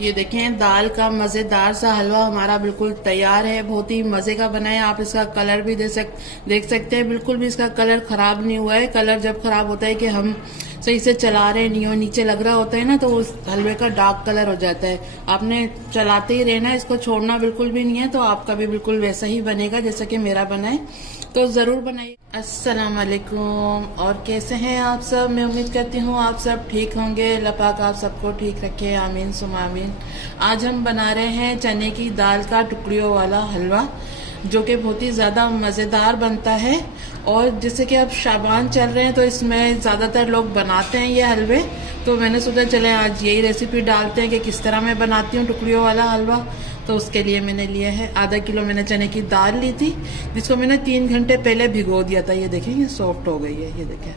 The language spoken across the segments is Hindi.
ये देखें दाल का मजेदार सा हलवा हमारा बिल्कुल तैयार है। बहुत ही मजे का बना है। आप इसका कलर भी देख सकते हैं। बिल्कुल भी इसका कलर खराब नहीं हुआ है। कलर जब खराब होता है कि हम सही से चला रहे नहीं हो, नीचे लग रहा होता है ना, तो उस हलवे का डार्क कलर हो जाता है। आपने चलाते ही रहना, इसको छोड़ना बिल्कुल भी नहीं है। तो आपका भी बिल्कुल वैसा ही बनेगा जैसा कि मेरा बना है। तो जरूर बनाइए। अस्सलाम वालेकुम। और कैसे हैं आप सब? मैं उम्मीद करती हूँ आप सब ठीक होंगे। अल्लाह पाक आप सबको ठीक रखे, आमीन सुम आमीन। आज हम बना रहे हैं चने की दाल का टुकड़ियों वाला हलवा, जो कि बहुत ही ज़्यादा मज़ेदार बनता है। और जैसे कि अब शाबान चल रहे हैं तो इसमें ज़्यादातर लोग बनाते हैं ये हलवे। तो मैंने सोचा चले आज यही रेसिपी डालते हैं कि किस तरह मैं बनाती हूँ टुकड़ियों वाला हलवा। तो उसके लिए मैंने लिया है आधा किलो मैंने चने की दाल ली थी, जिसको मैंने 3 घंटे पहले भिगो दिया था। ये देखें ये सॉफ्ट हो गई है। ये देखें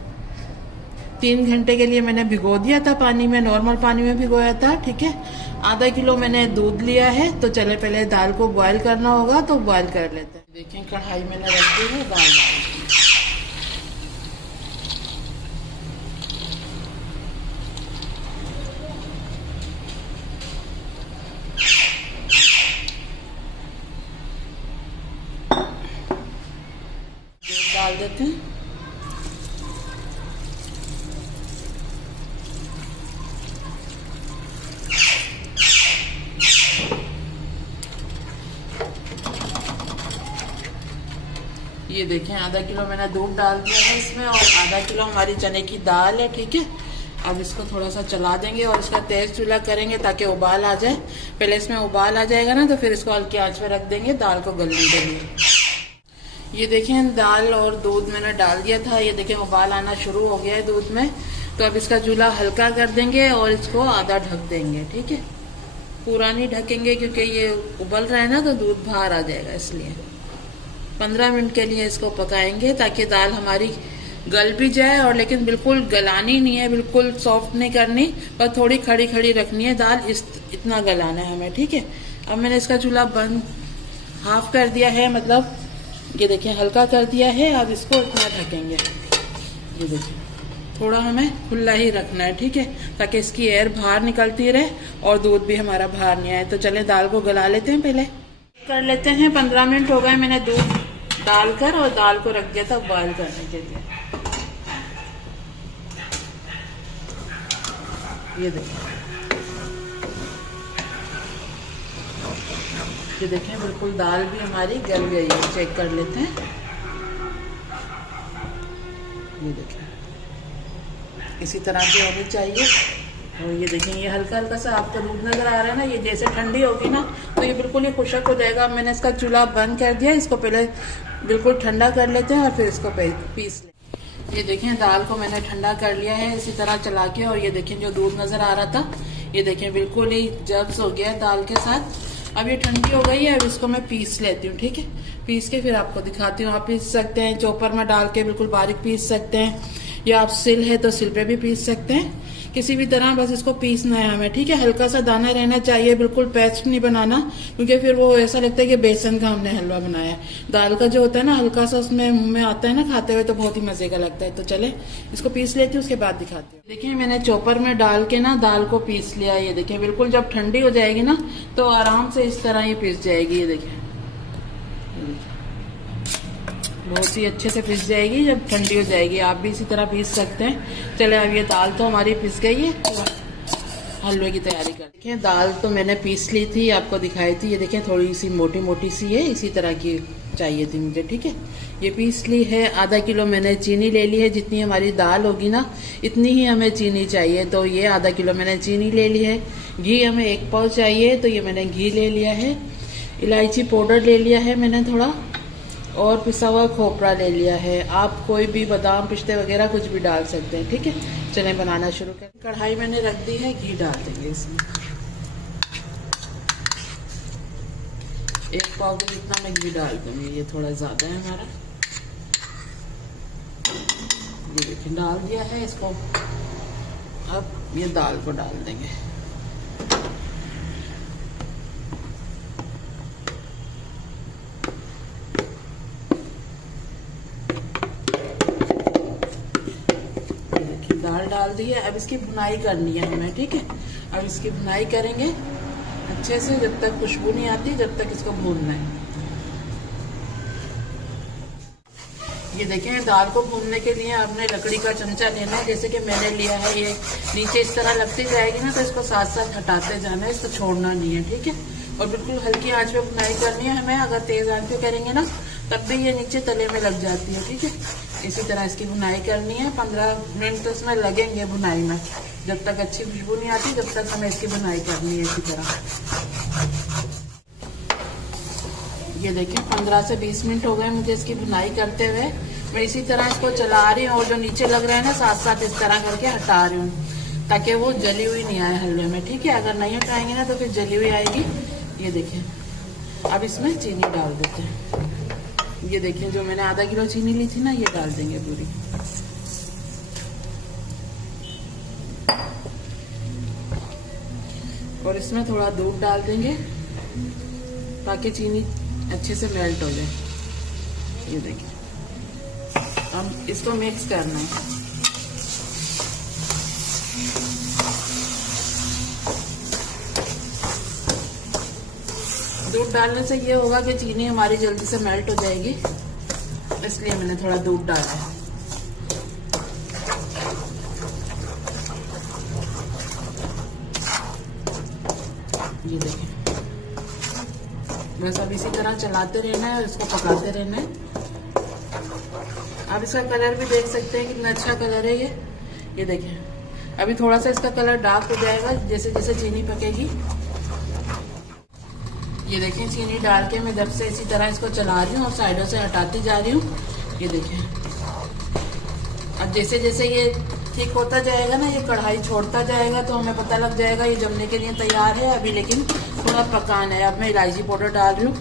3 घंटे के लिए मैंने भिगो दिया था पानी में, नॉर्मल पानी में भिगोया था। ठीक है, आधा किलो मैंने दूध लिया है। तो चले पहले दाल को बॉयल करना होगा, तो बॉयल कर लेते हैं। देखें कढ़ाई मैंने रख दी है, दाल डाल दी। दूध डाल देते हैं। ये देखें आधा किलो मैंने दूध डाल दिया है इसमें, और आधा किलो हमारी चने की दाल है। ठीक है, अब इसको थोड़ा सा चला देंगे और इसका तेज चूल्हा करेंगे ताकि उबाल आ जाए। पहले इसमें उबाल आ जाएगा ना, तो फिर इसको हल्की आंच पे रख देंगे दाल को गलने के लिए। ये देखें दाल और दूध मैंने डाल दिया था। ये देखें उबाल आना शुरू हो गया है दूध में। तो अब इसका चूल्हा हल्का कर देंगे और इसको आधा ढक देंगे। ठीक है, पूरा नहीं ढकेंगे क्योंकि ये उबल रहा है ना, तो दूध बाहर आ जाएगा। इसलिए 15 मिनट के लिए इसको पकाएंगे ताकि दाल हमारी गल भी जाए। और लेकिन बिल्कुल गलानी नहीं है, बिल्कुल सॉफ्ट नहीं करनी, पर थोड़ी खड़ी खड़ी रखनी है दाल। इतना गलाना है हमें। ठीक है, अब मैंने इसका चूल्हा बंद हाफ कर दिया है, मतलब ये देखिए हल्का कर दिया है। अब इसको इतना ढकेंगे। ये देखिए थोड़ा हमें खुला ही रखना है। ठीक है, ताकि इसकी एयर बाहर निकलती रहे और दूध भी हमारा बाहर नहीं आए। तो चले दाल को गला लेते हैं, पहले कर लेते हैं। 15 मिनट हो गए मैंने दूध डालकर, और दाल को रख दिया था बॉयल करने के लिए। ये देखें बिल्कुल दाल भी हमारी गल गई है। चेक कर लेते हैं। ये देखें इसी तरह की होनी चाहिए। और ये देखें ये हल्का हल्का सा आपको दूध नजर आ रहा है ना, ये जैसे ठंडी होगी ना तो ये बिल्कुल ही खुशक हो जाएगा। मैंने इसका चूल्हा बंद कर दिया। इसको पहले बिल्कुल ठंडा कर लेते हैं और फिर इसको पीस लें। ये देखें दाल को मैंने ठंडा कर लिया है इसी तरह चला के। और ये देखें जो दूध नजर आ रहा था, ये देखें बिल्कुल ही जब्स हो गया है दाल के साथ। अब ये ठंडी हो गई है। अब इसको मैं पीस लेती हूँ। ठीक है, पीस के फिर आपको दिखाती हूँ। आप पीस सकते हैं चॉपर में डाल के, बिल्कुल बारीक पीस सकते हैं, या आप सिल है तो सिल पे भी पीस सकते हैं। किसी भी तरह बस इसको पीसना है हमें। ठीक है, हल्का सा दाना रहना चाहिए, बिल्कुल पेस्ट नहीं बनाना, क्योंकि फिर वो ऐसा लगता है कि बेसन का हमने हलवा बनाया है। दाल का जो होता है ना हल्का सा उसमें मुंह में आता है ना खाते हुए, तो बहुत ही मजे का लगता है। तो चले इसको पीस लेती हूँ, उसके बाद दिखाती हूँ। देखिए मैंने चॉपर में डाल के ना दाल को पीस लिया। ये देखिए बिल्कुल जब ठंडी हो जाएगी ना तो आराम से इस तरह ये पीस जाएगी। ये देखिए बहुत ही अच्छे से पिस जाएगी जब ठंडी हो जाएगी। आप भी इसी तरह पीस सकते हैं। चले अब ये दाल तो हमारी पिस गई है, हलवे की तैयारी कर। देखिए दाल तो मैंने पीस ली थी, आपको दिखाई थी। ये देखें थोड़ी सी मोटी मोटी सी है, इसी तरह की चाहिए थी मुझे। ठीक है, ये पीस ली है। आधा किलो मैंने चीनी ले ली है। जितनी हमारी दाल होगी ना इतनी ही हमें चीनी चाहिए। तो ये आधा किलो मैंने चीनी ले ली है। घी हमें 1 पाव चाहिए, तो ये मैंने घी ले लिया है। इलायची पाउडर ले लिया है मैंने थोड़ा, और पिसा हुआ खोपरा ले लिया है। आप कोई भी बादाम पिस्ते वगैरह कुछ भी डाल सकते हैं। ठीक है, चले बनाना शुरू करें। कढ़ाई मैंने रख दी है, घी डाल देंगे इसमें। 1 पाव के जितना मैं घी डाल दूंगी, ये थोड़ा ज्यादा है हमारा। ये देखिए डाल दिया है इसको। अब ये दाल को डाल देंगे। दाल डाल दी है। अब इसकी भुनाई करनी है हमें। ठीक है, अब इसकी भुनाई करेंगे अच्छे से, जब तक खुशबू नहीं आती जब तक इसको भूनना है। ये देखें, दाल को भूनने के लिए आपने लकड़ी का चमचा लेना है, जैसे कि मैंने लिया है। ये नीचे इस तरह लगती जाएगी ना, तो इसको साथ साथ हटाते जाना है, इसको छोड़ना नहीं है, ठीक है। और बिल्कुल हल्की आंच पे बुनाई करनी है हमें। अगर तेज आंच पे करेंगे ना तब भी ये नीचे तले में लग जाती है, ठीक है। इसी तरह इसकी बुनाई करनी है। 15 मिनट तो इसमें लगेंगे बुनाई में। जब तक अच्छी खुशबू नहीं आती तब तक हमें इसकी बुनाई करनी है इसी तरह। ये देखिए 15 से 20 मिनट हो गए मुझे इसकी बुनाई करते हुए। मैं इसी तरह इसको चला रही हूँ और जो नीचे लग रहा है ना साथ साथ इस तरह करके हटा रही हूँ, ताकि वो जली हुई नहीं आए हलवे में, ठीक है। अगर नहीं हटाएंगे ना तो फिर जली हुई आएगी। ये देखिए, अब इसमें चीनी डाल देते हैं। ये देखिए, जो मैंने आधा किलो चीनी ली थी ना, ये डाल देंगे पूरी। और इसमें थोड़ा दूध डाल देंगे ताकि चीनी अच्छे से मेल्ट हो जाए। ये देखिए, हम इसको मिक्स करना है। दूध डालने से ये होगा कि चीनी हमारी जल्दी से मेल्ट हो जाएगी, इसलिए मैंने थोड़ा दूध डाला है। ये देखिए, बस अब इसी तरह चलाते रहना है और इसको पकाते रहना है। आप इसका कलर भी देख सकते हैं, कितना अच्छा कलर है ये। ये देखिए, अभी थोड़ा सा इसका कलर डार्क हो जाएगा जैसे जैसे चीनी पकेगी। ये देखिए, चीनी डाल के मैं जब से इसी तरह इसको चला रही हूँ और साइडों से हटाती जा रही हूँ। ये देखिए, अब जैसे जैसे ये ठीक होता जाएगा ना, ये कढ़ाई छोड़ता जाएगा, तो हमें पता लग जाएगा ये जमने के लिए तैयार है। अभी लेकिन थोड़ा पकाना है। अब मैं इलायची पाउडर डाल रही हूँ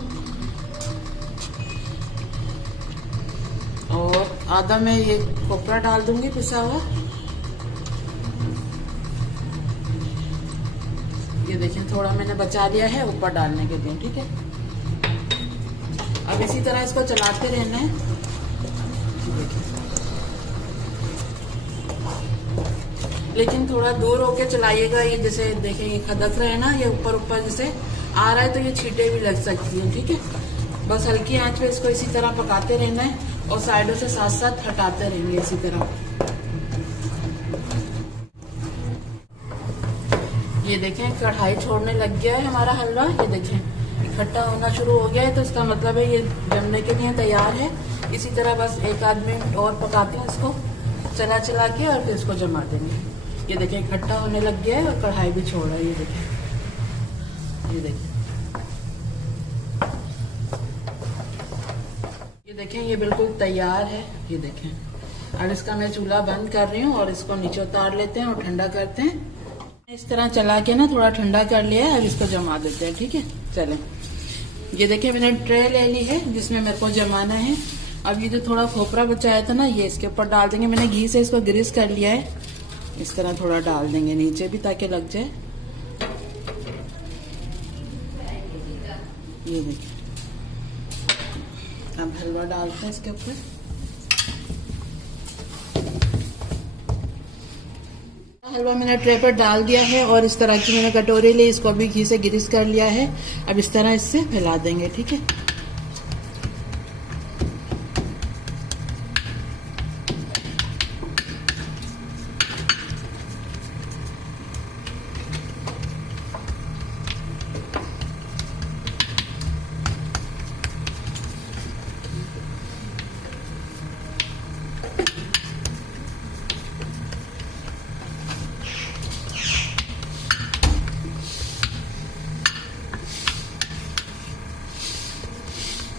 और आधा मैं ये खोपरा डाल दूंगी पिसा हुआ। ये देखिए, थोड़ा मैंने बचा लिया है ऊपर डालने के लिए, ठीक है। अब इसी तरह इसको चलाते रहना है। लेकिन थोड़ा दूर होके चलाइएगा। ये जैसे देखें, ये खदक रहे हैं ना, ये ऊपर ऊपर जैसे आ रहा है तो ये छींटे भी लग सकती हैं, ठीक है। बस हल्की आंच पे इसको इसी तरह पकाते रहना है और साइडों से साथ साथ हटाते रहेंगे इसी तरह। ये देखें, कढ़ाई छोड़ने लग गया है हमारा हलवा। ये देखें, इकट्ठा होना शुरू हो गया है, तो इसका मतलब है ये जमने के लिए तैयार है। इसी तरह बस एक आध मिनट और पकाते हैं इसको चला चला के, और फिर इसको जमा देंगे। ये देखें, इकट्ठा होने लग गया है और कढ़ाई भी छोड़ रहा है। ये देखें, ये देखें, ये देखें, ये बिल्कुल तैयार है। ये देखें, अब इसका मैं चूल्हा बंद कर रही हूँ और इसको नीचे उतार लेते हैं और ठंडा करते हैं। इस तरह चला के ना थोड़ा ठंडा कर लिया है। अब इसको जमा देते हैं, ठीक है। चलें, ये देखिए, मैंने ट्रे ले ली है जिसमें मेरे को जमाना है। अब ये जो थोड़ा खोपरा बचाया था ना, ये इसके ऊपर डाल देंगे। मैंने घी से इसको ग्रीस कर लिया है। इस तरह थोड़ा डाल देंगे नीचे भी ताकि लग जाए। ये देखिए, अब हलवा डालते हैं इसके ऊपर। हलवा मैंने ट्रे पर डाल दिया है और इस तरह की मैंने कटोरी ली, इसको भी घी से ग्रीस कर लिया है। अब इस तरह इससे फैला देंगे, ठीक है।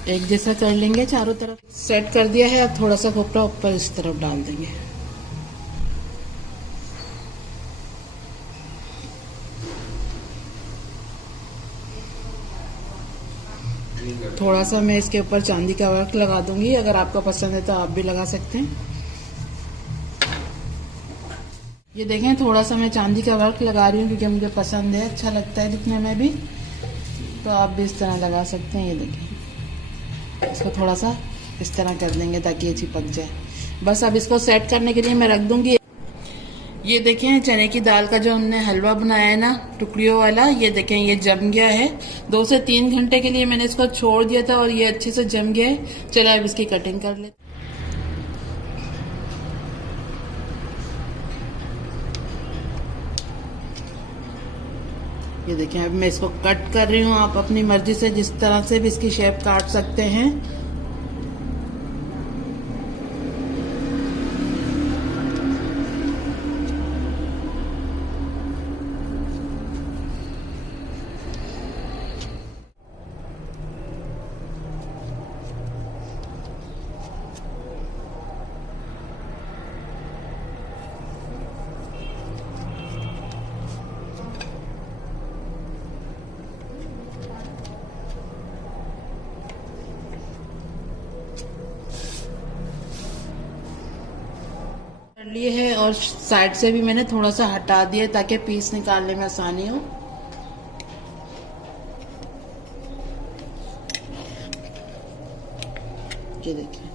एक जैसा कर लेंगे, चारों तरफ सेट कर दिया है। अब थोड़ा सा खोपरा ऊपर इस तरफ डाल देंगे। थोड़ा सा मैं इसके ऊपर चांदी का वर्क लगा दूंगी। अगर आपको पसंद है तो आप भी लगा सकते हैं। ये देखें, थोड़ा सा मैं चांदी का वर्क लगा रही हूँ क्योंकि मुझे पसंद है, अच्छा लगता है दिखने में भी। तो आप भी इस तरह लगा सकते हैं। ये देखें, इसको थोड़ा सा इस तरह कर देंगे ताकि ये चिपक जाए। बस अब इसको सेट करने के लिए मैं रख दूंगी। ये देखें चने की दाल का जो हमने हलवा बनाया है ना टुकड़ियों वाला, ये देखें ये जम गया है। 2 से 3 घंटे के लिए मैंने इसको छोड़ दिया था और ये अच्छे से जम गया है। चलो अब इसकी कटिंग कर लेते। ये देखें अब मैं इसको कट कर रही हूँ। आप अपनी मर्जी से जिस तरह से भी इसकी शेप काट सकते हैं। लिए है और साइड से भी मैंने थोड़ा सा हटा दिया ताकि पीस निकालने में आसानी हो। ये देखिए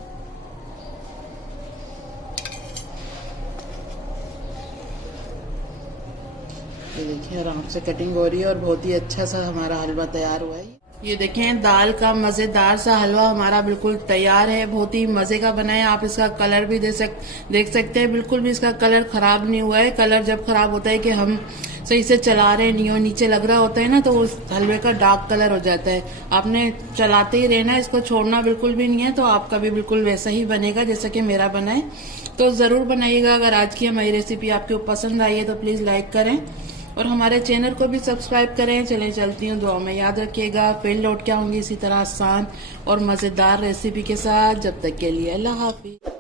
आराम से कटिंग हो रही है और बहुत ही अच्छा सा हमारा हलवा तैयार हुआ है। ये देखें दाल का मजेदार सा हलवा हमारा बिल्कुल तैयार है। बहुत ही मजे का बना है। आप इसका कलर भी देख सकते हैं। बिल्कुल भी इसका कलर खराब नहीं हुआ है। कलर जब खराब होता है कि हम सही से चला रहे नहीं हो, नीचे लग रहा होता है ना, तो उस हलवे का डार्क कलर हो जाता है। आपने चलाते ही रहना है, इसको छोड़ना बिल्कुल भी नहीं है। तो आपका भी बिल्कुल वैसा ही बनेगा जैसा कि मेरा बना है। तो जरूर बनाइएगा। अगर आज की हमारी रेसिपी आपको पसंद आई है तो प्लीज लाइक करें और हमारे चैनल को भी सब्सक्राइब करें। चले चलती हूँ, दुआ में याद रखिएगा। फिर लौट के आऊंगी इसी तरह आसान और मजेदार रेसिपी के साथ। जब तक के लिए अल्लाह हाफिज।